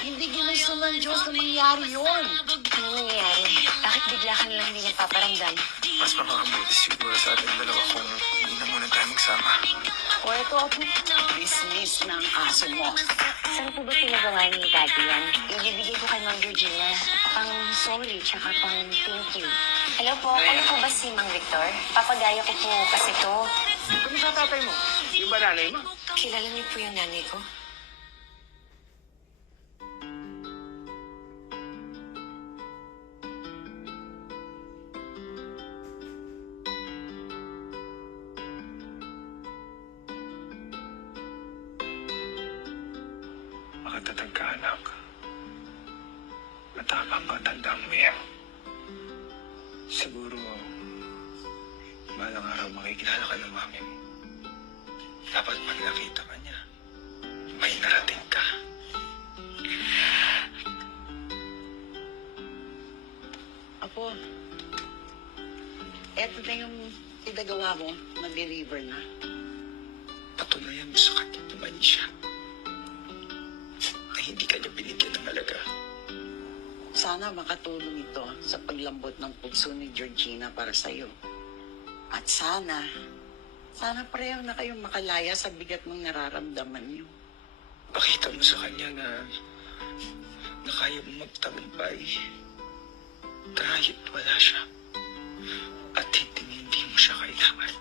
Hindi ginusto ng Diyos na mangyari yun. Ano nangyayari? Bakit bigla ka nalang hindi nagpaparamdam? Mas makakabuti siguro sa ating dalawa kung hindi na muna tayo magsama. O ito, dismiss na ang kaso mo. Saan po ba pinagawa ni Daddy yan? Ibibigay ko kay Ma'am Georgina. Pang sorry, tsaka pang thank you. Hello po, ano po ba si Mang Victor? Papagaya ko po kasi to. Kumusta tatay mo? Yung ba nanay mo? Kilala niyo po yung nanay ko? Makatatag ka, anak. Matapang ka, tandaan mo yan. Siguro, balang araw makikilala ka ng mami mo. Dapat pag nakita ka niya, may narating ka. Apo, eto na yung pinagawa mo, na-deliver na. Patunayan mo sa kanya naman siya na hindi ka niya binigyan ng halaga. Sana makatulong ito sa paglambot ng puso ni Georgina para sa'yo. At sana pareho na kayong makalaya sa bigat ng nararamdaman niyo. Pakita mo sa kanya na kaya mo magtagumpay kahit wala siya at hindi mo siya kailangan.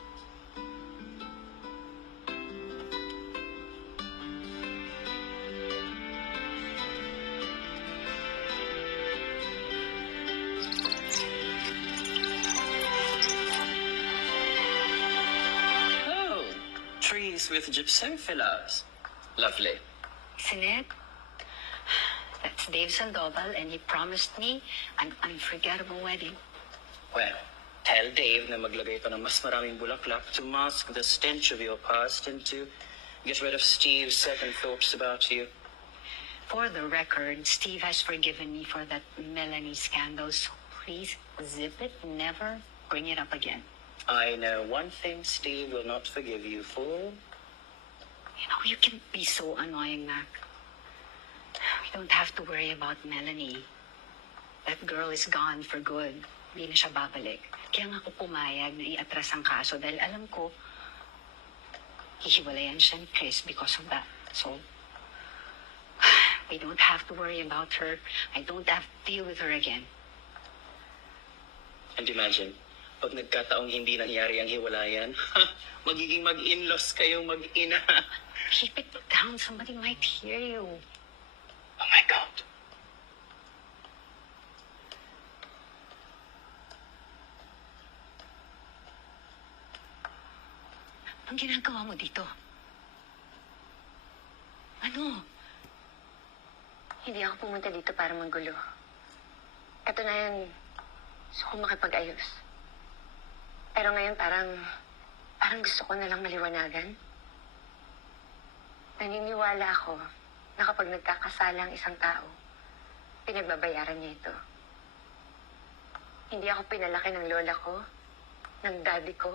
Oh, trees with gypsum fillers. Lovely. Isn't it? That's Dave Sandoval, and he promised me an unforgettable wedding. Well, tell Dave na maglagay pa ng mas maraming bulaklak to mask the stench of your past and to get rid of Steve's second thoughts about you. For the record, Steve has forgiven me for that Melanie scandal, so please zip it, never bring it up again. I know one thing Steve will not forgive you for. You know, you can be so annoying, Mac. We don't have to worry about Melanie. That girl is gone for good. Hindi na siya babalik. Kaya nga ako pumayag na iatras ang kaso dahil alam ko, hihiwalayan siya ni Chris because of that. So, we don't have to worry about her. I don't have to deal with her again. And imagine, pag nagkataong hindi nangyari ang hiwalayan, magiging mag-in-laws kayong mag-ina. Keep it down. Somebody might hear you. Oh my God. Ang ginagawa mo dito? Ano? Hindi ako pumunta dito para manggulo. Ito na yan. Gusto ko makipag-ayos. Pero ngayon parang gusto ko na lang maliwanagan. Naniniwala ako na kapag nagkakasala ang isang tao, pinagbabayaran niya ito. Hindi ako pinalaki ng lola ko, ng daddy ko,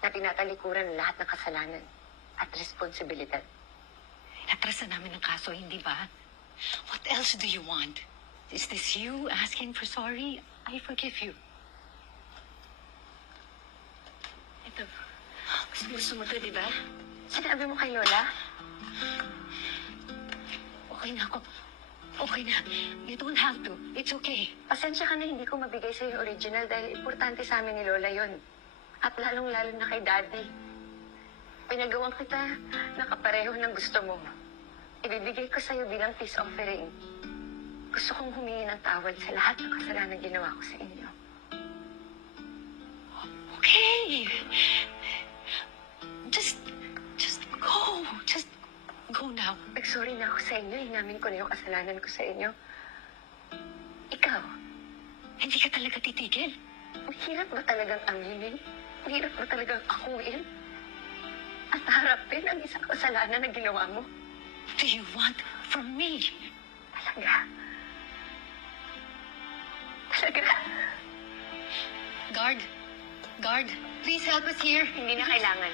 na tinatalikuran lahat ng kasalanan at responsibilidad. Inatrasan namin ang kaso, hindi ba? What else do you want? Is this you asking for sorry? I forgive you. Ito, gusto mo to, di ba? Sinabi mo kay Lola? Okay na ako. Okay na. You don't have to. It's okay. Pasensya ka na hindi ko mabigay sa'yo yung original dahil importante sa amin ni Lola yon. At lalong-lalo na kay Daddy. Pinagawan kita na kapareho ng gusto mo. Ibibigay ko sa'yo bilang peace offering. Gusto kong humingi ng tawad sa lahat ng kasalanan ginawa ko sa inyo. Okay. Just go. Just go now. Nag-sorry na ako sa inyo. Inamin ko na yung kasalanan ko sa inyo. Ikaw, hindi ka talaga titigil. Ang hirap ba talagang aminin? Ang hirap ba talagang akuin? At harapin ang isang kasalanan na ginawa mo? What do you want from me? Talaga? Guard, please help us here. Hindi na kailangan.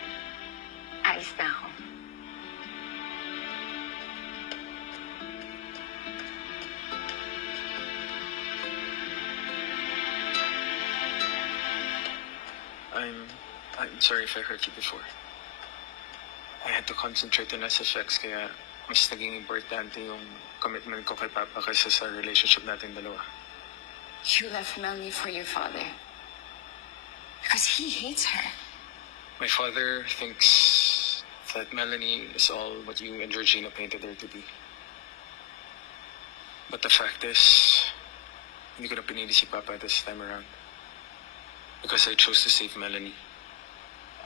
Ayos na ako. I'm sorry if I hurt you before. I had to concentrate on SFX kaya mas naging importante yung commitment ko kay Papa kaysa sa relationship natin dalawa. You left Melanie for your father. Because he hates her. My father thinks that Melanie is all what you and Georgina painted her to be. But the fact is, hindi ko na pinili si Papa this time around. Because I chose to save Melanie.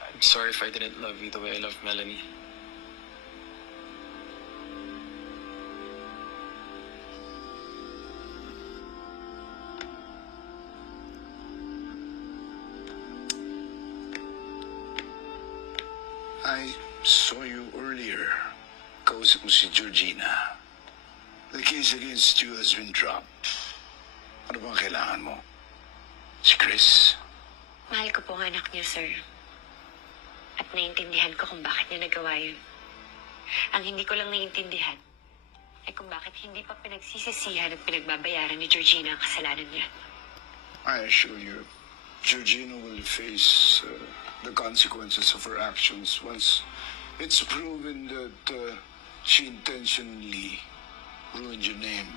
I'm sorry if I didn't love you the way I loved Melanie. I saw you earlier. Kausap mo si Georgina. The case against you has been dropped. Ano bang kailangan mo? Si Chris? Mahal ko po ang anak niya, sir. At naiintindihan ko kung bakit niya nagawa yun. Ang hindi ko lang naiintindihan ay kung bakit hindi pa pinagsisisihan at pinagbabayaran ni Georgina ang kasalanan niya. I assure you, Georgina will face the consequences of her actions once it's proven that she intentionally ruined your name.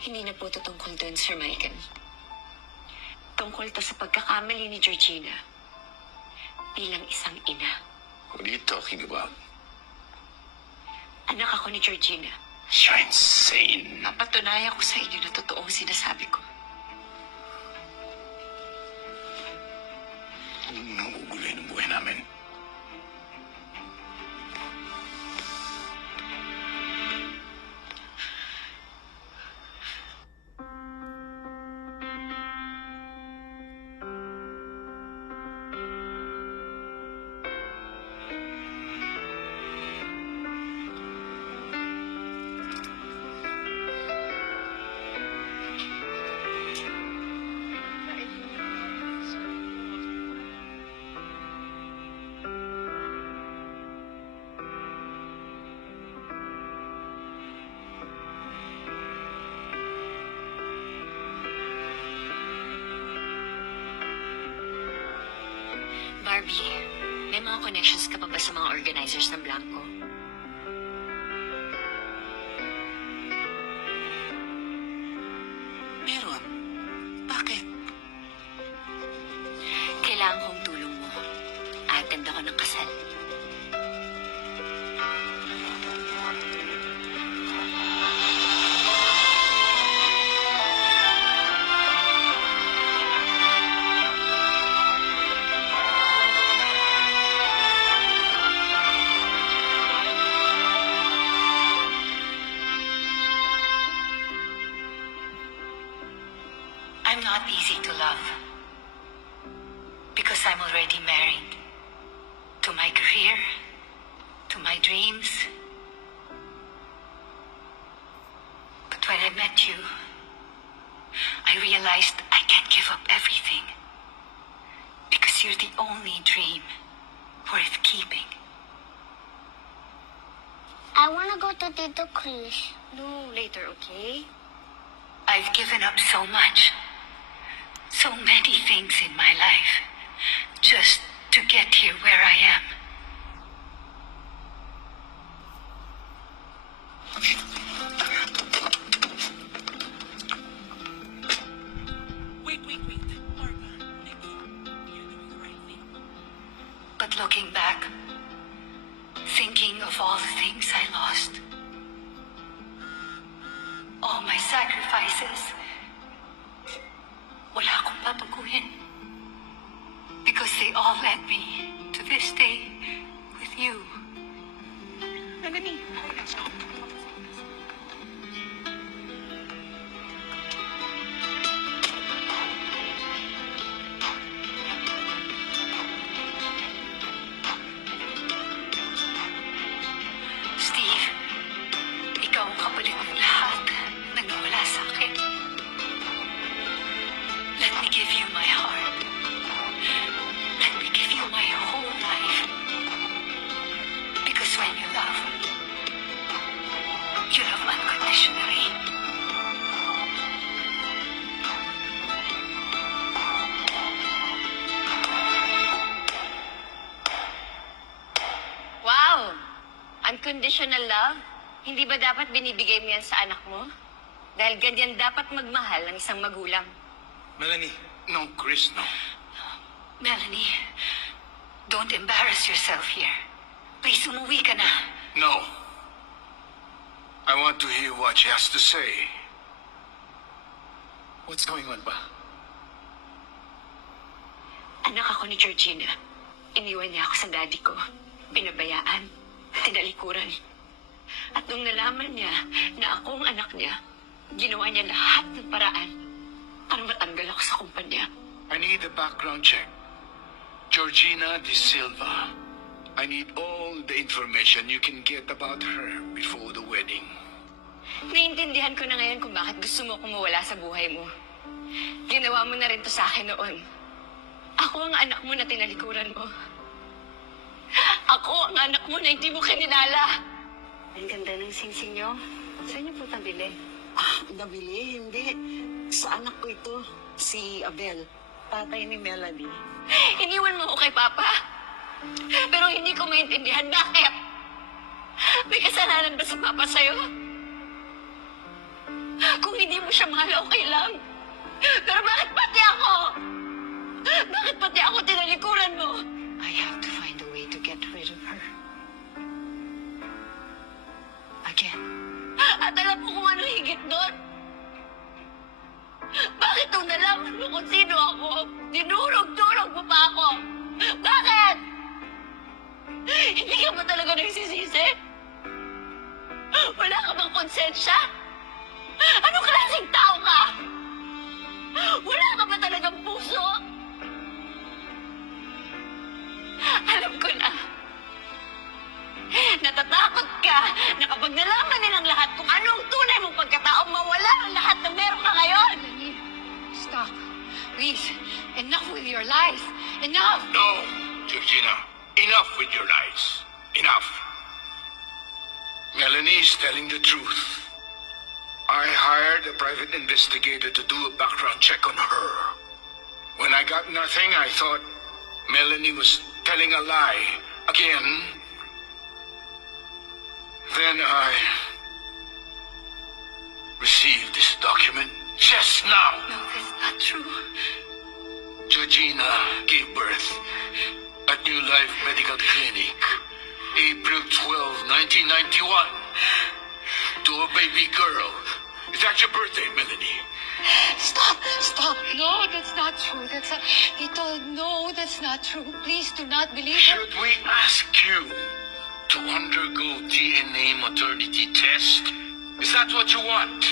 Hindi na po ito tungkol doon, Sir Michael. Tungkol to sa pagkakamali ni Georgina bilang isang ina. What are you talking about? Anak ako ni Georgina. You're insane. Napatunayan ko sa inyo na totoo ang sinasabi ko. Naguguloy ng buhay namin. Barbie, may mga connections ka pa ba sa mga organizers ng Blanco? Meron. Bakit? Kailangan kong tulong mo. A-attend ako ng kasal. I'm not easy to love because I'm already married to my career, to my dreams. But when I met you, I realized I can't give up everything because you're the only dream worth keeping. I want to go to Tito Chris. No, later, okay? I've given up so much. So many things in my life just to get here where I am. Wait. Marga, Nicky, you're doing the right thing. But looking back, thinking of all the things I lost, all my sacrifices, wala akong babaguhin. Because they all led me to this day with you. Melanie, stop. Steve, ikaw ang kapalit ng lahat na nawala sa akin. Let me give you my heart. Let me give you my whole life. Because when you love unconditionally. Unconditional love? Hindi ba dapat binibigay mo yan sa anak mo? Dahil ganyan dapat magmahal ng isang magulang. Melanie, No, Chris, no. Melanie, don't embarrass yourself here. Please, umuwi ka na. No. I want to hear what she has to say. what's going on ba? Anak ako ni Georgina. Iniwan niya ako sa daddy ko. Pinabayaan. Tinalikuran. At nung nalaman niya na ako ang anak niya, ginawa niya lahat ng paraan para matanggal ako sa kumpanya. I need a background check. Georgina De Silva. I need all the information you can get about her before the wedding. Naiintindihan ko na ngayon kung bakit gusto mo kumawala sa buhay mo. Ginawa mo na rin to sa akin noon. Ako ang anak mo na tinalikuran mo. Ako ang anak mo na hindi mo kinilala. Ang ganda ng singsing niyo. Saan niyo po tabili? Nabili? Hindi. Sa anak ko ito, si Abel. Tatay ni Melanie. Iniwan mo ako kay Papa. Pero hindi ko maintindihan bakit. May kasalanan ba si Papa sa'yo? Kung hindi mo siya mahal, okay lang. Pero bakit pati ako? Bakit pati ako tinalikuran mo? I have to find a way to get rid of her. Again. At alam mo kung ano higit doon? Bakit nung nalaman mo kung sino ako, dinurog-durog mo pa ako? Bakit? Hindi ka ba talaga nagsisisi? Wala ka bang konsensya? Anong klaseng tao ka? Wala ka ba talagang puso? Alam ko na. Natatakot ka na kapag nalaman nilang lahat kung anong tunay mong pagkatao, mawala ang lahat na meron ka ngayon. Stop. Please. Enough with your lies. Enough. No, Georgina. Enough with your lies. Enough. Melanie is telling the truth. I hired a private investigator to do a background check on her. When I got nothing, I thought Melanie was telling a lie again. Then I received this document just now. No, that's not true. Georgina gave birth at New Life Medical Clinic, April 12, 1991, to a baby girl. Is that your birthday, Melanie? Stop! Stop! No, that's not true. No, that's not true. Please do not believe her. Should we ask you to undergo DNA maternity test? Is that what you want?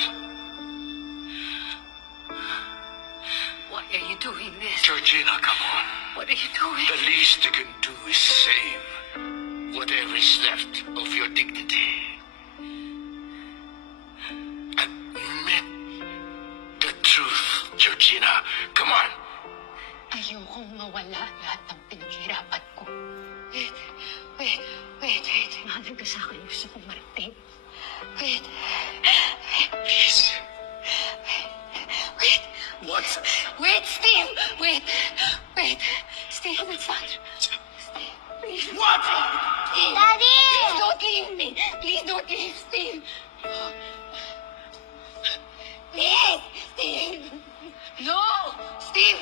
Why are you doing this? Georgina, come on. What are you doing? The least you can do is save whatever is left of your dignity. Admit the truth, Georgina. Come on. Ayokong mawala lahat ng pinaghirapan ko. Wait. Mahal ka sa akin. Gusto kong marating. Wait. Please. Wait. What? Wait, Steve. Wait. Steve, it's not true. Steve, please. What? Daddy! Please don't leave me. Please don't leave, Steve. Please, Steve. No, Steve.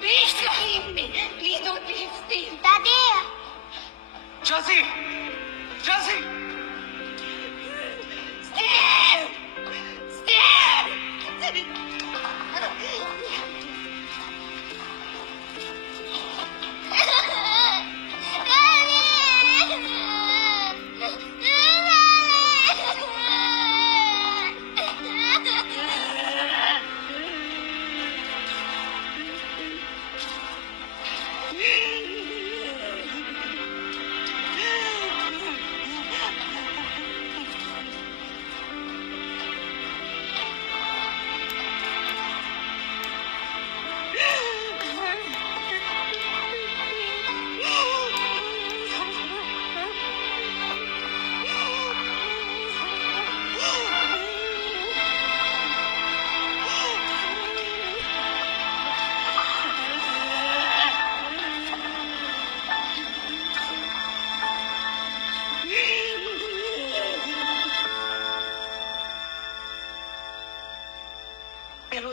Please don't leave me. Please don't leave, Steve. Daddy! Chelsea! Chelsea! Steve!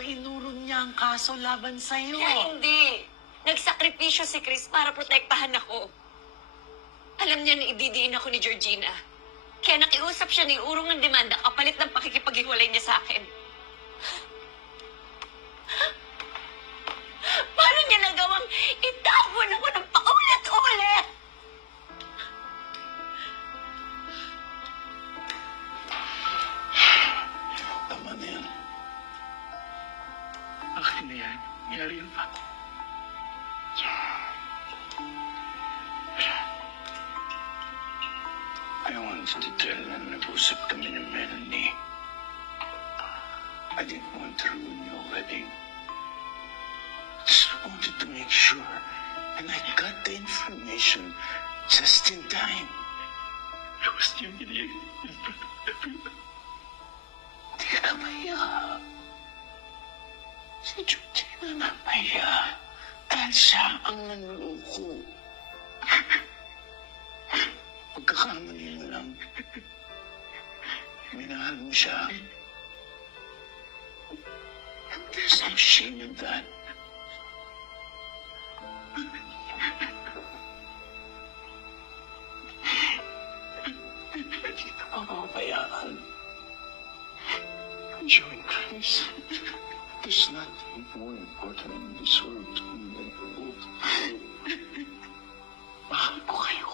inurong niya ang kaso laban sa'yo. Kaya hindi. Nagsakripisyo si Chris para protektahan ako. Alam niya na ididiin ako ni Georgina. Kaya nakiusap siya ni urong ng demanda kapalit ng pakikipaghiwalay niya sa akin. Paano niya nagawang itapon ako ng paulit-ulit? Tama na yan. Akin na yan. Nangyari yun pa. I wanted to tell them nag-usap kami ng Melanie. I didn't want to ruin your wedding. Just wanted to make sure. And I got the information just in time. I was humiliated in front of everyone. Di ka maya. Si Georgina na maya. Dahil siya ang nanloko. Pagkakamali mo lang. Minahal mo siya. And there's no shame in that. Hindi ka mapabayaan. Joey Chris, there's nothing more important in this world to me than the both of you. Mahal ko kayo.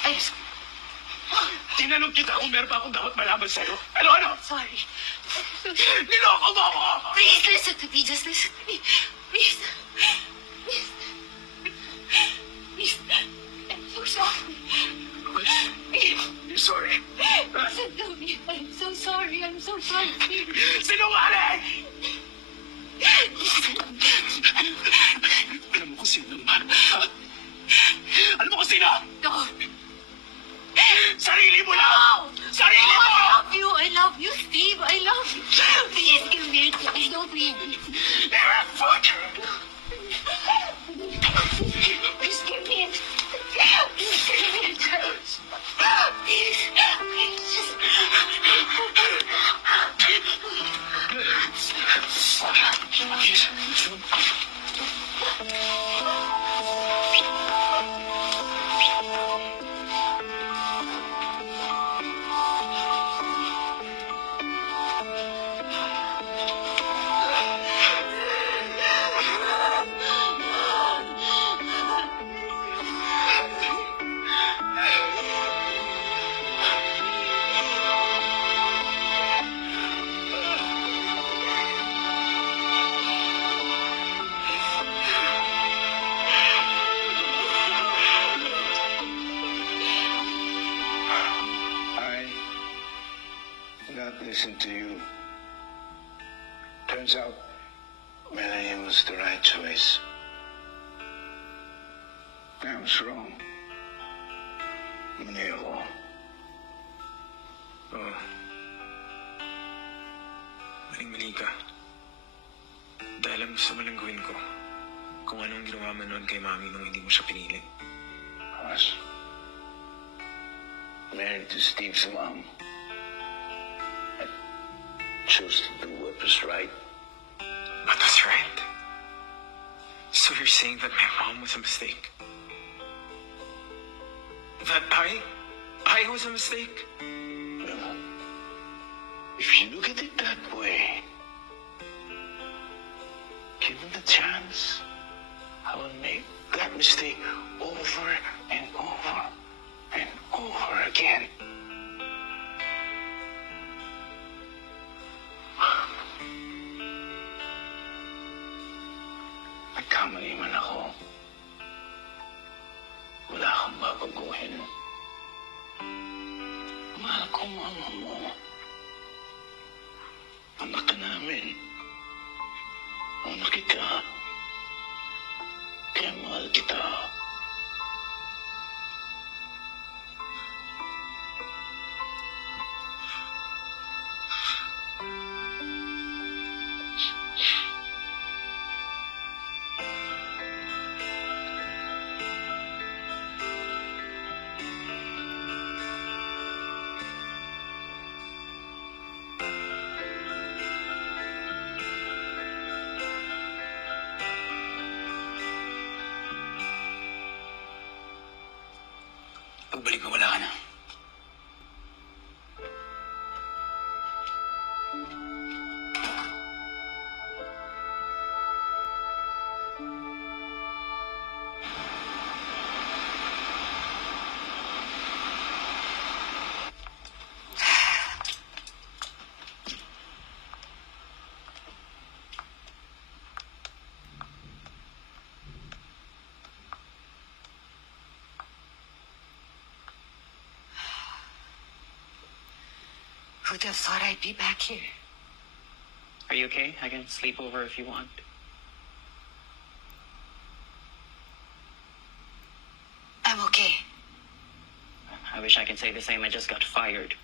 Ayos. Tinanong kita kung meron pa akong dapat malaman sa'yo. Ano? Sorry. Niloko mo ako! Please listen to me. Just listen to me. Please. Please. Please. I'm so sorry. Please. You're sorry. Listen to me. I'm so sorry. I'm so sorry. Sinungaling! Alam mo kung sino ang mahal mo, ha? Alam mo kung sino? No. Sarili mo lang! Sarili mo! I love you. I love you, Steve. I love you. Please give me a chance. Don't leave me. You're a fucker! Please give me a chance. Please give me a chance. Please. Please. Just... Listen to you. Turns out Melanie was the right choice. I was wrong. Mali ako. Oo. Maling-mali ka. Dahil ang gusto mo lang gawin ko kung anong ginawa mo noon kay Mami nung hindi mo siya pinili. Was married to Steve's mom. I chose to do what was right. But that's right. So you're saying that my mom was a mistake? That I was a mistake? Well, if you look at it that way, given the chance, I will make that mistake over and over and over again. Nagkamali man ako. ang babaguhin. Mahal ko ang ama mo. Anak ka namin. Anak kita. Kaya mahal kita. Pagbalik mo, wala ka na. Who'd have thought I'd be back here? Are you okay? I can sleep over if you want. I'm okay. I wish I could say the same. I just got fired.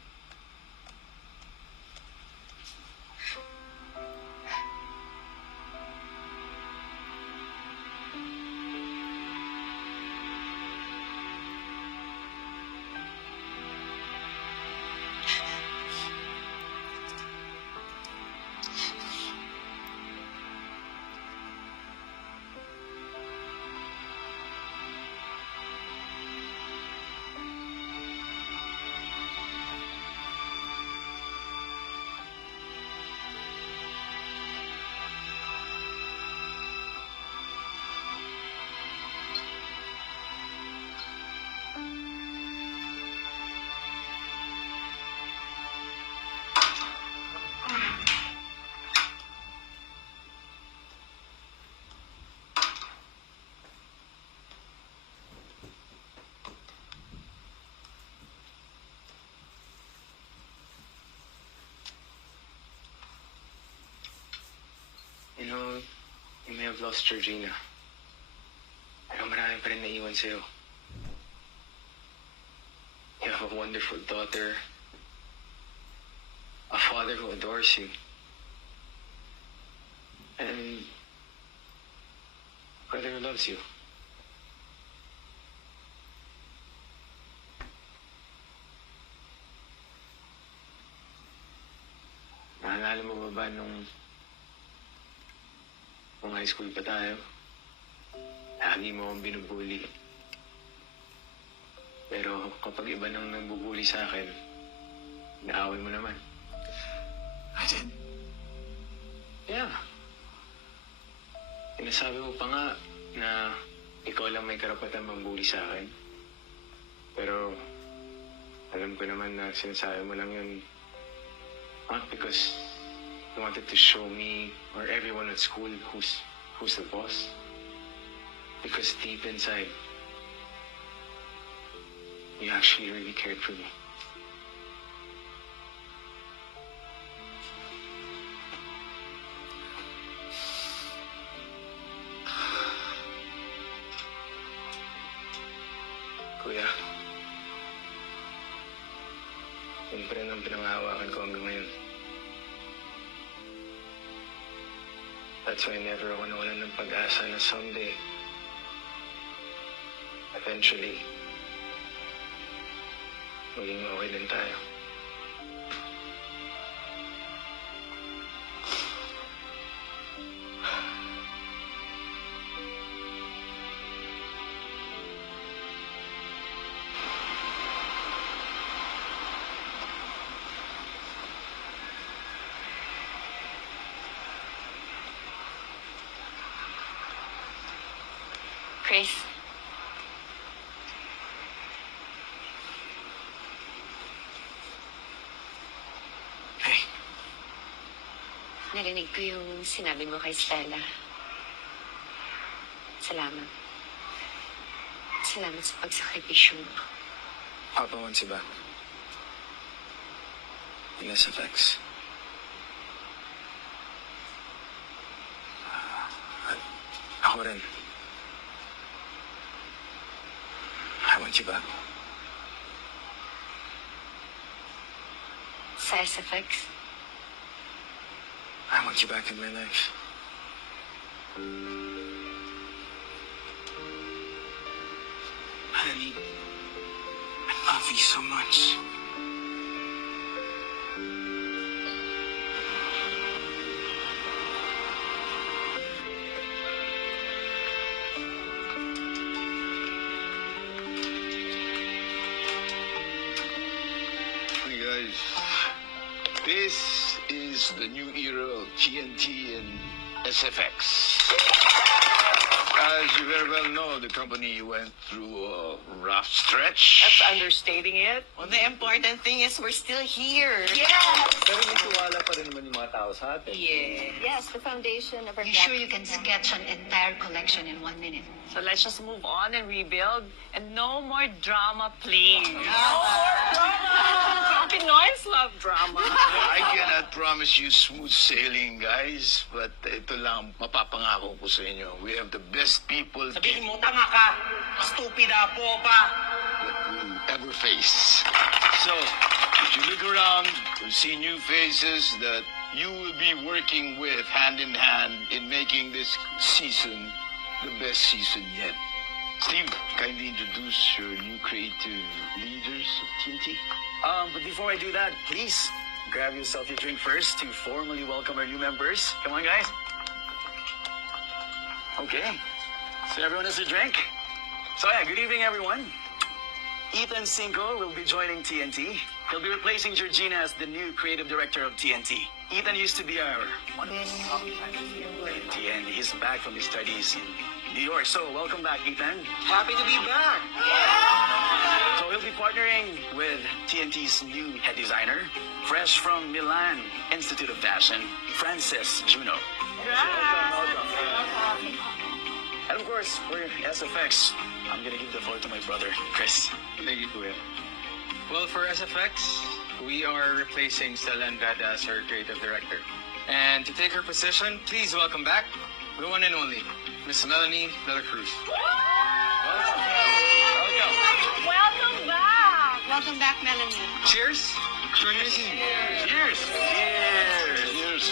You know, you may have lost Georgina. Pero marami pa rin naiwan sa'yo. You have a wonderful daughter. A father who adores you. And a brother who loves you. Naalala mo ba nung high school pa tayo? Lagi mo akong binubuli. Pero kapag iba nang nagbubuli sa akin, inaaway mo naman. I did. Yeah. Sinasabi mo pa nga na ikaw lang may karapatan mambuli sa akin. Pero alam ko naman na sinasabi mo lang yun not because you wanted to show me or everyone at school who's the boss. Because deep inside, you actually really cared for me. Kuya, yun pa rin ang pinangahawakan ko hanggang ngayon. That's why never ako nawalan ng pag-asa na someday, eventually, maging okay din tayo. Chris, Hey, narinig ko yung sinabi mo kay Stella. Salamat. Salamat sa pagsakripisyo mo. Papa wants you back. In SFX. Ako rin. I want you back. Sa SFX? I want you back in my life. Honey, I love you so much. Hey guys, this is the new era of TNT and SFX. As you very well know, the company went through a rough stretch. That's understating it. Well, the important thing is we're still here. Pero may tiwala pa rin naman yung mga tao sa atin. Yeah. Yes, the foundation of our... You sure you can sketch an entire collection in 1 minute? So let's just move on and rebuild. And no more drama, please. Pinoys love drama. I cannot promise you smooth sailing, guys, but ito lang mapapangako ko sa inyo. We have the best people Sabihin mo, tanga ka. Stupida po pa. that we'll ever face. So, if you look around, you'll see new faces that you will be working with hand in hand in making this season the best season yet. Steve, kindly introduce your new creative leaders of TNT. But before I do that, please grab yourself your drink first to formally welcome our new members. Come on, guys. Okay. So everyone has a drink? So yeah, good evening, everyone. Ethan Cinco will be joining TNT. He'll be replacing Georgina as the new creative director of TNT. Ethan used to be our and he's back from his studies in New York. So welcome back, Ethan. Happy to be back. So he'll be partnering with TNT's new head designer, fresh from Milan Institute of Fashion, Frances Juno. Welcome. And of course, for SFX, I'm gonna give the floor to my brother, Chris. Thank you, Kuya. Well, for SFX, we are replacing Stella Andrada as our creative director. And to take her position, please welcome back the one and only, Miss Melanie De La Cruz. Welcome. Welcome back! Welcome back, Melanie. Cheers. Cheers. Cheers. Cheers.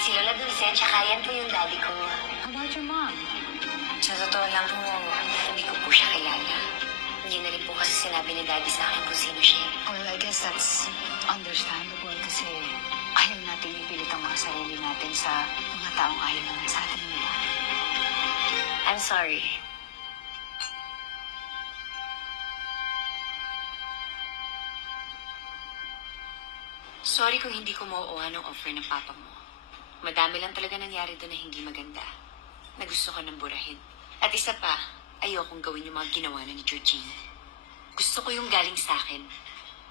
Si Lola Dulce, tsaka yan po yung daddy ko. How about your mom? Sa totoo lang po, hindi ko po siya kilala. Hindi na rin po kasi sinabi ni daddy sa akin kung sino siya. Well, I guess that's understandable kasi ayaw natin ipilit ang mga sarili natin sa mga taong ayaw naman sa atin nila. I'm sorry. Sorry kung hindi ko mauuhan ng offer ng papa mo. Madami lang talaga nangyari doon na hindi maganda. Na gusto ko nang burahin. At isa pa, ayokong gawin yung mga ginawa na ni Georgina. Gusto ko yung galing sa akin.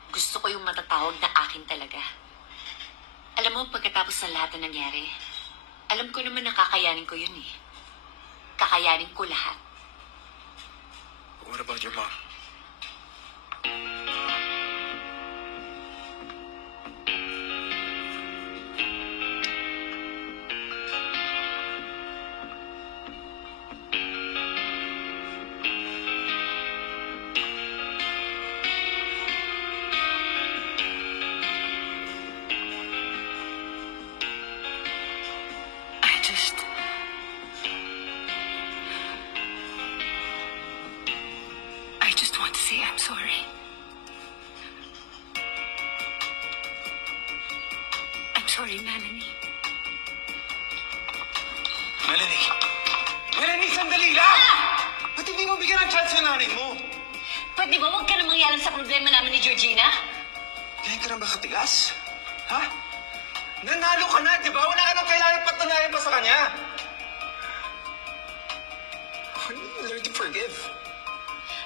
Gusto ko yung matatawag na akin talaga. Alam mo, pagkatapos ng lahat na nangyari, alam ko naman na kakayanin ko yun eh. Kakayanin ko lahat. What about your mom? I just want to say I'm sorry. I'm sorry, Melanie. Melanie! Melanie, sandali lang! Ba't hindi mo bigyan ng chance yung nanay mo? Pwede ba huwag ka na mangyalam sa problema namin ni Georgina? Kaya ka na ba katigas? Ha? Nanalo ka na, di ba? Wala ka nang kailangan patunayan pa sa kanya. When will you learn to forgive?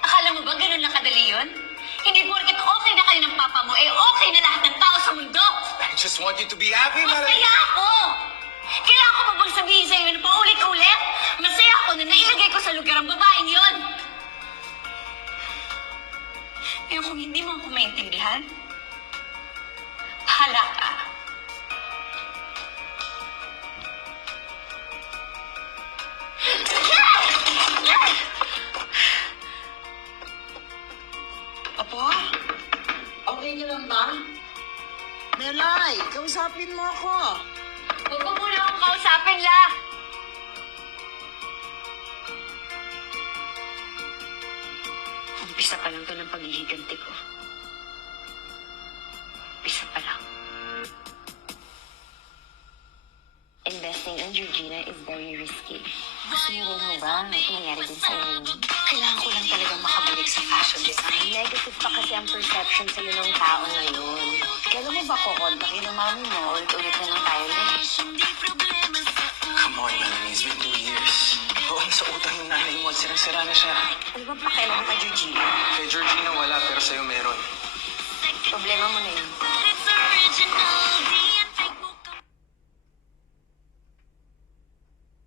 Akala mo ba ganun lang kadali yun? Hindi porket okay na kayo ng papa mo, eh okay na lahat ng tao sa mundo! I just want you to be happy, Melanie. Masaya ako! Kailangan ko pa bang sabihin sa'yo na paulit-ulit? Masaya ako na nailagay ko sa lugar ang babaeng yon. Pero kung hindi mo ako maintindihan, bahala ka. Apo? Okay ka lang ba? Melay, kausapin mo ako. Huwag mo muna akong kausapin, La. Umpisa pa lang to ng paghihiganti ko. Umpisa pa lang. Investing in Georgina is very risky. Gusto niyo rin ho ba may nangyari din sa inyo? Kailangan ko lang talagang makabalik sa fashion design. Negative pa kasi ang perception sa'yo ng tao ngayon. Kailan mo ba kukontakin ng mami mo? Ulit-ulit na lang tayo din. Come on, Melanie. It's been 2 years. Oo, sa utang ng nanay mo at sirang-sira na siya. Ano ba pakialam ka, Georgina? Kay Georgina, wala.